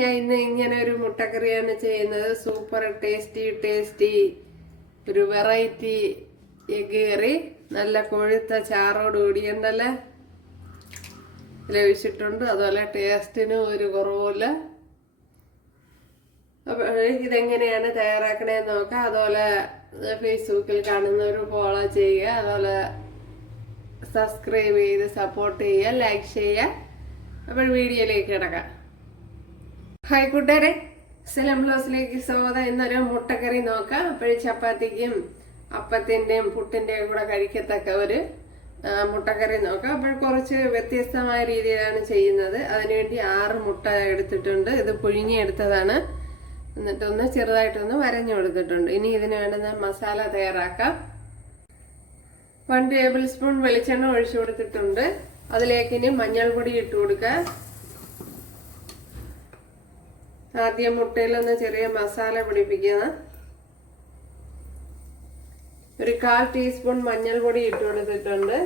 ഞാൻ ഇന്ന് ഇങ്ങനെ ഒരു മുട്ടക്കറിയാണ് ചെയ്യുന്നത്. സൂപ്പർ ടേസ്റ്റി ഒരു വെറൈറ്റി എഗ് കറി. നല്ല കൊഴുത്ത ചാറോട് കൂടിയുണ്ടല്ലേ ലഭിച്ചിട്ടുണ്ട്. അതുപോലെ ടേസ്റ്റിനും ഒരു കുറവുമില്ല. അപ്പോൾ ഇതെങ്ങനെയാണ് തയ്യാറാക്കണേന്ന് നോക്കാം. അതുപോലെ ഫേസ്ബുക്കിൽ കാണുന്നവർ ഫോളോ ചെയ്യുക. അതുപോലെ സബ്സ്ക്രൈബ് ചെയ്ത് സപ്പോർട്ട് ചെയ്യുക, ലൈക്ക് ചെയ്യുക. അപ്പോൾ വീഡിയോയിലേക്ക് കിടക്കാം. ഹായ് കൂട്ടുകാരെ, സലാം ബ്ലോസിലേക്ക് സ്വാഗതം. ഇന്നൊരു മുട്ടക്കറി നോക്കാം. അപ്പോൾ ചപ്പാത്തിക്കും അപ്പത്തിൻ്റെയും പുട്ടിൻ്റെയും കൂടെ കഴിക്കത്തക്ക ഒരു മുട്ടക്കറി നോക്കാം. അപ്പോൾ കുറച്ച് വ്യത്യസ്തമായ രീതിയിലാണ് ചെയ്യുന്നത്. അതിനുവേണ്ടി 6 മുട്ട എടുത്തിട്ടുണ്ട്. ഇത് പുഴുങ്ങിയെടുത്തതാണ്. എന്നിട്ടൊന്ന് ചെറുതായിട്ടൊന്ന് വരഞ്ഞു കൊടുത്തിട്ടുണ്ട്. ഇനി ഇതിന് വേണ്ടുന്ന മസാല തയ്യാറാക്കാം. 1 ടേബിൾ സ്പൂൺ വെളിച്ചെണ്ണ ഒഴിച്ചു കൊടുത്തിട്ടുണ്ട്. അതിലേക്ക് ഇനി മഞ്ഞൾപ്പൊടി ഇട്ട് കൊടുക്കാം. ആദ്യം മുട്ടയിലൊന്ന് ചെറിയ മസാല പിടിപ്പിക്കുക. ഒരു 1/4 ടീസ്പൂൺ മഞ്ഞൾപ്പൊടി ഇട്ട് കൊടുത്തിട്ടുണ്ട്.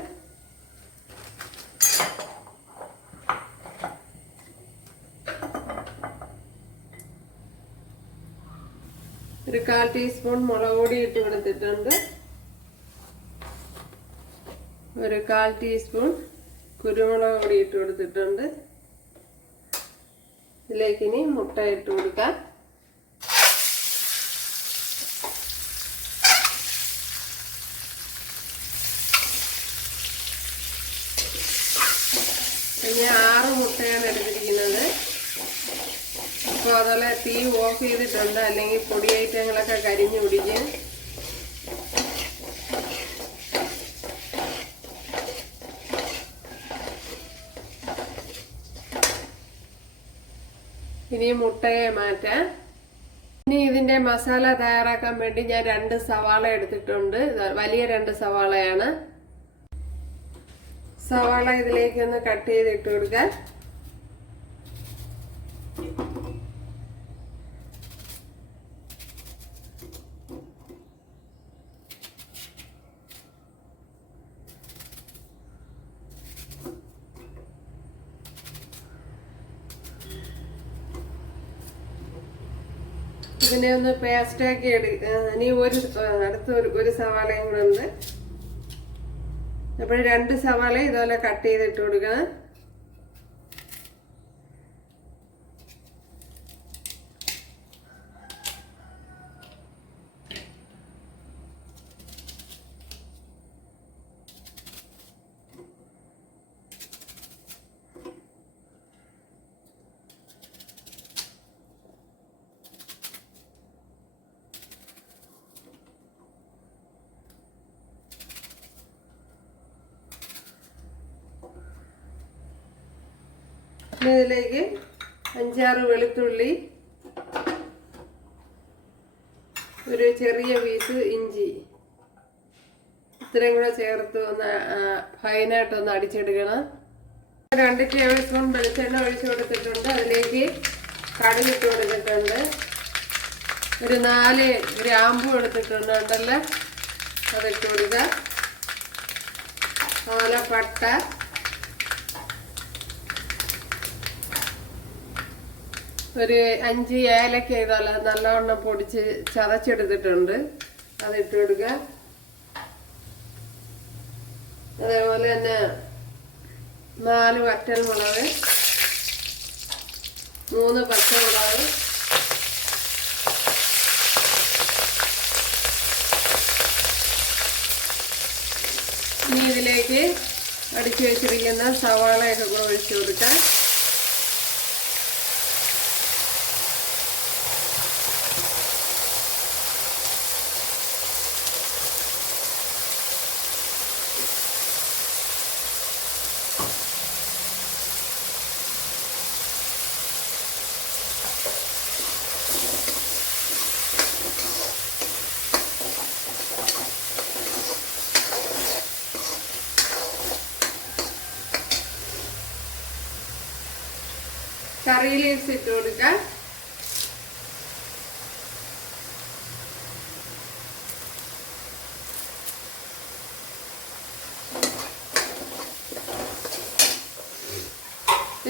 ഒരു 1/4 ടീസ്പൂൺ മുളക് പൊടി ഇട്ട് കൊടുത്തിട്ടുണ്ട്. ഒരു 1/4 ടീസ്പൂൺ കുരുമുളക് പൊടി ഇട്ട് കൊടുത്തിട്ടുണ്ട്. ഇതിലേക്ക് ഇനി മുട്ട ഇട്ട് കൊടുക്കാം. ഇനി 6 മുട്ടയാണ് എടുത്തിരിക്കുന്നത്. അപ്പോൾ അതുപോലെ തീ ഓഫ് ചെയ്തിട്ടുണ്ട്, അല്ലെങ്കിൽ പൊടി ഐറ്റങ്ങളൊക്കെ കരിഞ്ഞു പിടിക്കും. ഇനി മുട്ടയെ മാറ്റാം. ഇനി ഇതിന്റെ മസാല തയ്യാറാക്കാൻ വേണ്ടി ഞാൻ 2 സവാള എടുത്തിട്ടുണ്ട്. വലിയ 2 സവാളയാണ്. സവാള ഇതിലേക്ക് ഒന്ന് കട്ട് ചെയ്ത് ഇട്ട് കൊടുക്കാൻ. ഇതിനെ ഒന്ന് പേസ്റ്റാക്കി ഇനി ഒരു സവാളയും കൂടെ ഉണ്ട്. അപ്പോൾ 2 സവാള ഇതുപോലെ കട്ട് ചെയ്തിട്ട് കൊടുക്കണം. ഇതിലേക്ക് 5-6 വെളുത്തുള്ളി, ഒരു ചെറിയ പീസ് ഇഞ്ചി, ഇത്രയും കൂടെ ചേർത്ത് ഒന്ന് ഫൈനായിട്ടൊന്ന് അടിച്ചെടുക്കണം. 2 ടേബിൾ സ്പൂൺ വെളിച്ചെണ്ണ ഒഴിച്ചു കൊടുത്തിട്ടുണ്ട്. അതിലേക്ക് കടുകിട്ട് കൊടുത്തിട്ടുണ്ട്. ഒരു 4 ഗ്രാമ്പു എടുത്തിട്ടുണ്ട് ഉണ്ടല്ലോ, അതിട്ട് കൊടുക്കുക. അതുപോലെ പട്ട, ഒരു 5 ഏലക്ക ഇതല്ല നല്ലവണ്ണം പൊടിച്ച് ചതച്ചെടുത്തിട്ടുണ്ട്, അതിട്ട് കൊടുക്കുക. അതേപോലെ തന്നെ 4 വറ്റൽമുളക്, 3 പച്ചമുളക്, ഇനി ഇതിലേക്ക് അടിച്ചു വെച്ചിരിക്കുന്ന സവാളയൊക്കെ കൂടെ ഒഴിച്ചു കൊടുക്കാം. കറി ലീവ്സ് ഇട്ട് കൊടുക്കാം.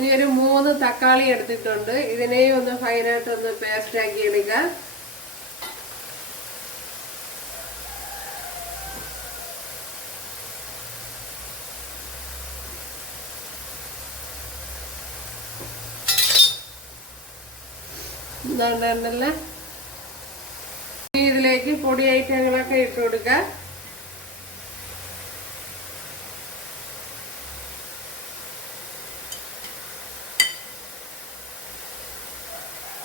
ഇനി ഒരു 3 തക്കാളി എടുത്തിട്ടുണ്ട്. ഇതിനെയും ഒന്ന് ഫൈനായിട്ടൊന്ന് പേസ്റ്റ് ആക്കി എടുക്കാം. ഇതുണ്ടല്ലേ. ഇതിലേക്ക് പൊടി ഐറ്റങ്ങളൊക്കെ ഇട്ട് കൊടുക്കാം.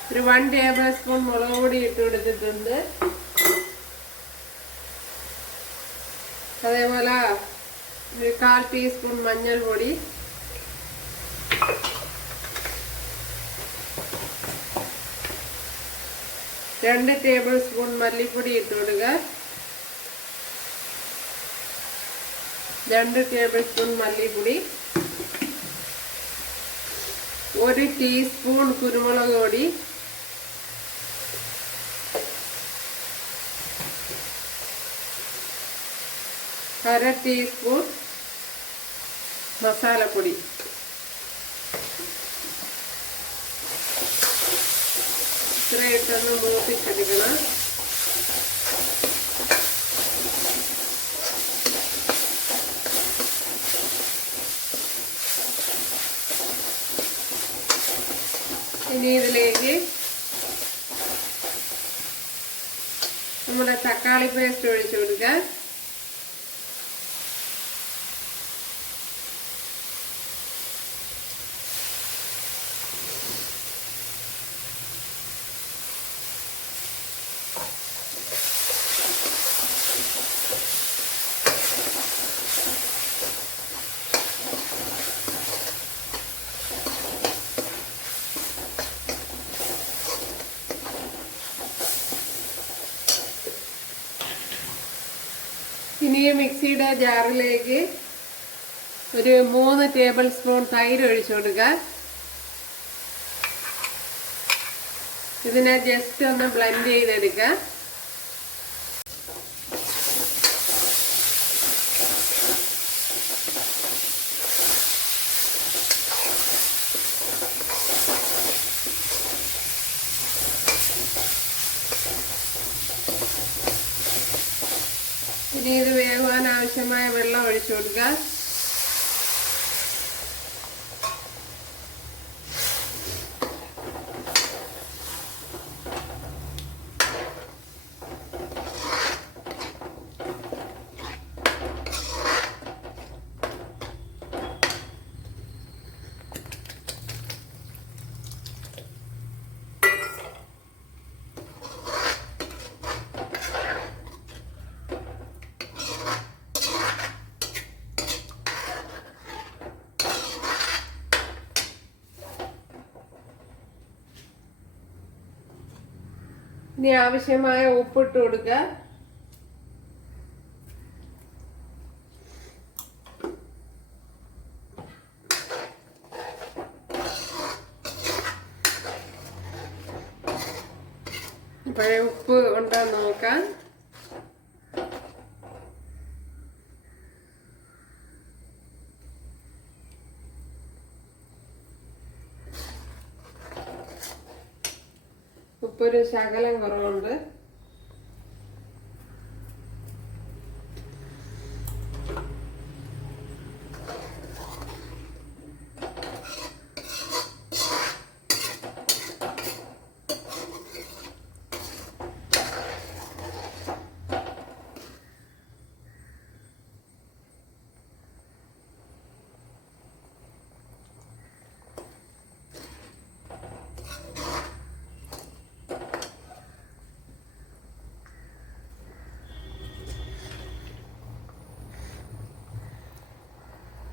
ഒരു 1 ടേബിൾ സ്പൂൺ മുളക് പൊടി ഇട്ട് കൊടുത്തിട്ടുണ്ട്. അതേപോലെ ഒരു 1/4 ടീസ്പൂൺ മഞ്ഞൾ പൊടി, രണ്ട് ടേബിൾ സ്പൂൺ മല്ലിപ്പൊടി ഇട്ട് കൊടുക്കുക. 2 ടേബിൾ സ്പൂൺ മല്ലിപ്പൊടി, 1 ടീസ്പൂൺ കുരുമുളക് പൊടി, 1/2 ടീസ്പൂൺ മസാലപ്പൊടി. ഇത്രയിട്ടൊന്ന് മൂപ്പിച്ചെടുക്കണം. ഇനി ഇതിലേക്ക് നമ്മുടെ തക്കാളി പേസ്റ്റ് ഒഴിച്ചു കൊടുക്കാം. ഇനി മിക്സിയുടെ ജാറിലേക്ക് ഒരു 3 ടേബിൾ സ്പൂൺ തൈര് ഒഴിച്ചു കൊടുക്കുക. ഇതിനെ ജസ്റ്റ് ഒന്ന് ബ്ലെൻഡ് ചെയ്തെടുക്കുക. ഇനി ഇത് വേവാൻ ആവശ്യമായ വെള്ളം ഒഴിച്ചു കൊടുക്കുക. ഇനി ആവശ്യമായ ഉപ്പിട്ട് കൊടുക്കുക. പഴയ ഉപ്പ് ഉണ്ടോന്ന് നോക്കാം. ഉപ്പൊരു ശകലം കുറവുണ്ട്.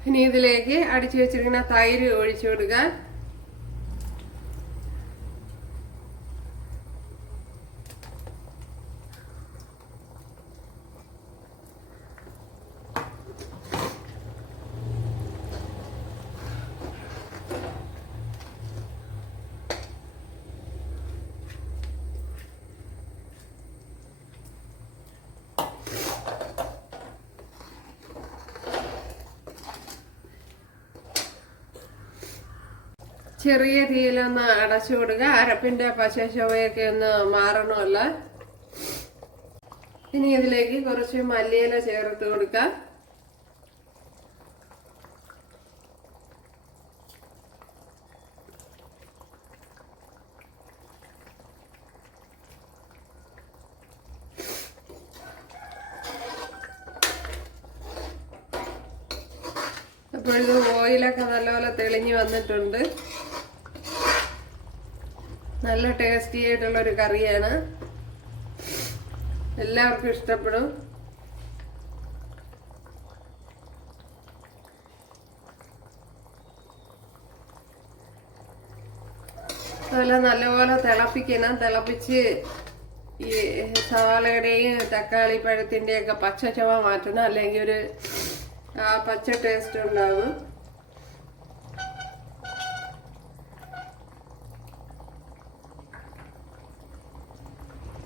ഇനി ഇതിലേക്ക് അടിച്ചു വെച്ചിരിക്കുന്ന തൈര് ഒഴിച്ചു കൊടുക്കുക. ചെറിയ തീയിലൊന്ന് അടച്ചു കൊടുക്കുക. അരപ്പിന്റെ പശ ചുവയൊക്കെ ഒന്ന് മാറണമല്ല. ഇനി ഇതിലേക്ക് കുറച്ച് മല്ലിയില ചേർത്ത് കൊടുക്കാം. അപ്പോൾ ഇത് ഓയിലൊക്കെ നല്ലപോലെ തെളിഞ്ഞു വന്നിട്ടുണ്ട്. നല്ല ടേസ്റ്റി ആയിട്ടുള്ള ഒരു കറിയാണ്, എല്ലാവർക്കും ഇഷ്ടപ്പെടും. അതുപോലെ നല്ലപോലെ തിളപ്പിക്കണം. തിളപ്പിച്ച് ഈ സവാളയുടെയും തക്കാളി പഴത്തിൻ്റെയൊക്കെ പച്ച ചുവ മാറ്റണം, അല്ലെങ്കിൽ ഒരു പച്ച ടേസ്റ്റ് ഉണ്ടാവും.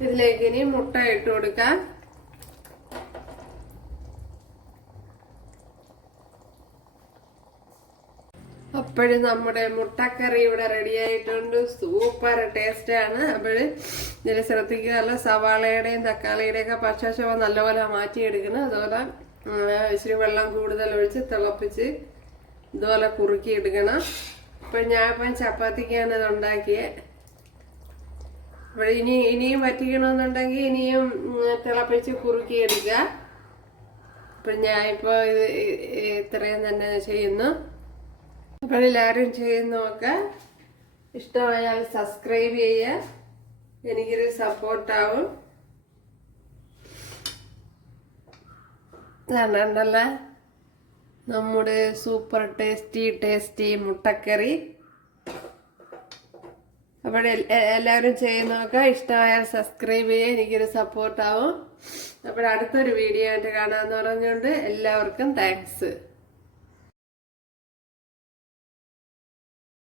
ഇതിലേക്ക് ഇനി മുട്ട ഇട്ട് കൊടുക്കാം. അപ്പോഴും നമ്മുടെ മുട്ടക്കറി ഇവിടെ റെഡി ആയിട്ടുണ്ട്. സൂപ്പർ ടേസ്റ്റ് ആണ്. അപ്പോൾ ഇതിൽ ശ്രദ്ധിക്കുക, സവാളയുടെയും തക്കാളിയുടെയും ഒക്കെ പച്ചച്ചവ നല്ലപോലെ മാറ്റിയെടുക്കണം. അതുപോലെ ഇച്ചിരി വെള്ളം കൂടുതൽ ഒഴിച്ച് തിളപ്പിച്ച് ഇതുപോലെ കുറുക്കി എടുക്കണം. ഇപ്പം ഞാനിപ്പം ചപ്പാത്തിക്കാണ് ഇത് ഉണ്ടാക്കിയത്. അപ്പോൾ ഇനിയും വറ്റിക്കണമെന്നുണ്ടെങ്കിൽ ഇനിയും തിളപ്പിച്ച് കുറുക്കി എടുക്കുക. അപ്പം ഞാനിപ്പോൾ ഇത് ഇത്രയും തന്നെ ചെയ്യുന്നു. അപ്പോൾ എല്ലാവരും ചെയ്യുന്ന നോക്കുക. ഇഷ്ടമായാൽ സബ്സ്ക്രൈബ് ചെയ്യുക, എനിക്കൊരു സപ്പോർട്ടാവും. കണ്ടല്ലേ നമ്മുടെ സൂപ്പർ ടേസ്റ്റി മുട്ടക്കറി. അപ്പോൾ എല്ലാവരും ചെയ്യുന്ന നോക്കുക. ഇഷ്ടമായാൽ സബ്സ്ക്രൈബ് ചെയ്യുക, എനിക്കൊരു സപ്പോർട്ടാവും. അപ്പോൾ അടുത്തൊരു വീഡിയോ ആയിട്ട് കാണാമെന്ന് പറഞ്ഞുകൊണ്ട് എല്ലാവർക്കും താങ്ക്സ്.